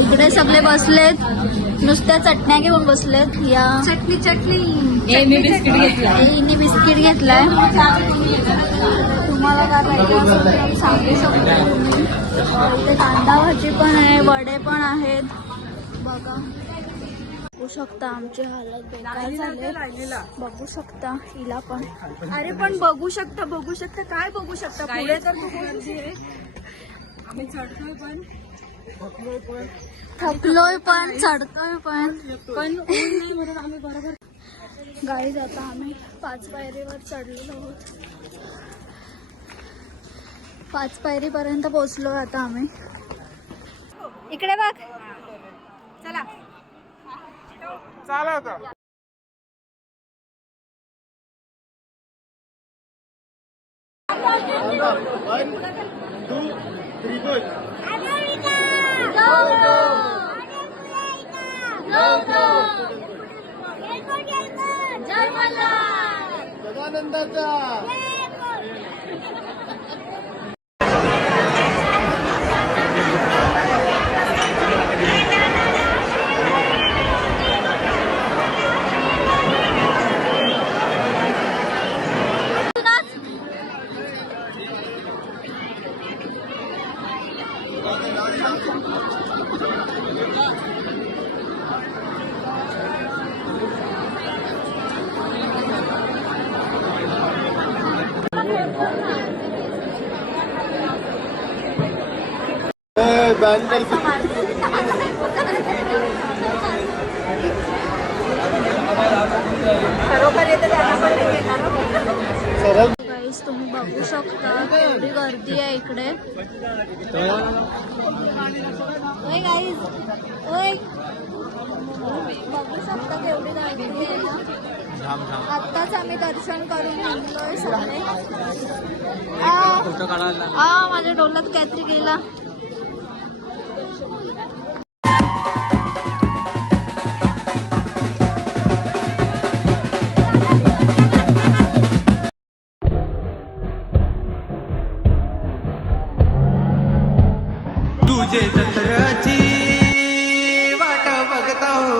इकडे सगळे बसलेत, नुसत्या चटण्या घेऊन बसलेत. या चटणी हिने बिस्किट घेतलाय. तुम्हाला काय पाहिजे सांगू शकता तुम्ही. इथे कांदा भाजी पण आहे, वडे पण आहेत. बघा बघू शकता आमची हालत बेकार झाली. बघू शकता हिला पण. अरे पण बघू शकता काय बघू शकता पुढे तर आम्ही चढतोय पण थकलोय पण चढतोय पण ऊन नाही म्हणून आम्ही बरोबर. गाईज आता आम्ही 5 पायरीवर चढलेलो आहोत. 5 पायरीपर्यंत पोहोचलो आता आम्ही. इकडे बघ. चला चाला आता. गाईज तुम्ही बघू शकता केवढी गर्दी आहे इकडे. ओय गाईज, ओय बघू शकता केवढी गर्दी आहे ना. आत्ताच आम्ही दर्शन करून निघलोय सगळे. माझ्या डोळ्यात काहीतरी गेला. तुझे जत्राची वाट बघता हो,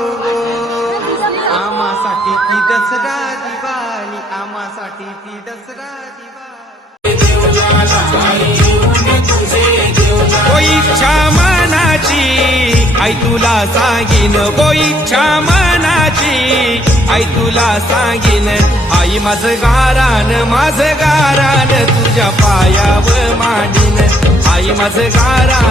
आमासाठी ती दसरा दिवाळी, आमासाठी ती दसरा दिवाळी. इच्छा मनाची आई तुला सांगीन, इच्छा मनाची आई तुला सांगीन. आई माझं गारान तुझ्या पायावर मांडीन, आई माझं गारान